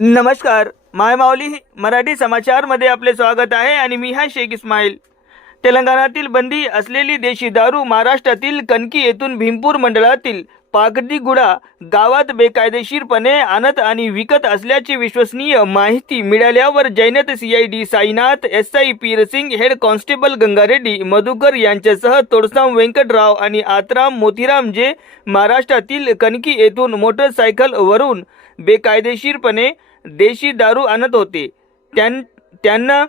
नमस्कार माय माऊली मराठी समाचारमध्ये आपले स्वागत आहे आणि मी हा शेख इस्माईल. तेलंगणातील बंदी असलेली देशी दारू महाराष्ट्रातील कणकी येथून भीमपूर मंडळातील पागडीगुडा गावात बेकायदेशीरपणे आणत आणि विकत असल्याची विश्वसनीय माहिती मिळाल्यावर Jainath CID Sainath S I Pirsingh head constable Gangareddy Madhukar यांच्यासह तोडसाम व्यंकटराव आणि आतराम मोतीराम जे महाराष्ट्रातील कणकी येथून मोटरसायकलवरून बेकायदेशीरपणे देशी दारू आणत होते. त्यां त्यांना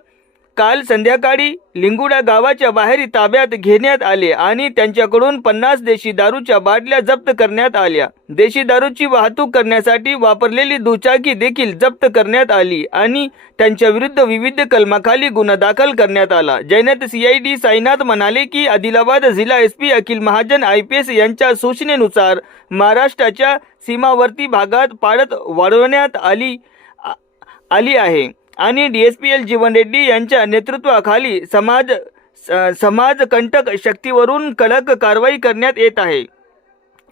काल संध्याकाळी लिंगुडा गावाच्या बाहेर ताब्यात घेण्यात आले आणि त्यांच्याकडून पन्नास देशी दारूच्या बाटल्या जप्त करण्यात आल्या. देशी दारूची वाहतूक करण्यासाठी वापरलेली दुचाकी देखील जप्त करण्यात आली आणि त्यांच्या विरुद्ध विविध कलमाखाली गुन्हा दाखल करण्यात आला. जैनत सीआयडी साईनाथ म्हणाले की आदिलाबाद जिल्हा S P Akhil Mahajan I P S यांच्या सूचनेनुसार महाराष्ट्राच्या सीमावर्ती भागात पाळत वाढवण्यात आली आ- आली आहे. आणि D S P L Jeevan Reddy यांच्या नेतृत्वाखाली समाज स- समाजकंटक शक्तीवरून कडक कारवाई करण्यात येत आहे.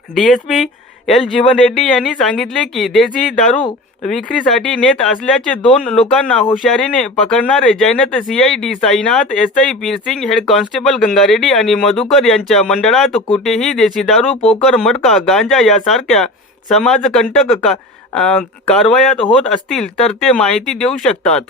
D S P L Jeevan Reddy यांनी सांगितले की देशी दारू विक्रीसाठी नेत असल्याचे दोन लोकांना हुशारीने पकडणारे Jainath C I D Sainath S I Pirsingh head constable Gangareddy आणि मधुकर यांच्या मंडळात कुठेही देशी दारू पोकर मटका गांजा यासारख्या समाजकंटक का कारवायात होत असतील तर ते माहिती देऊ शकतात.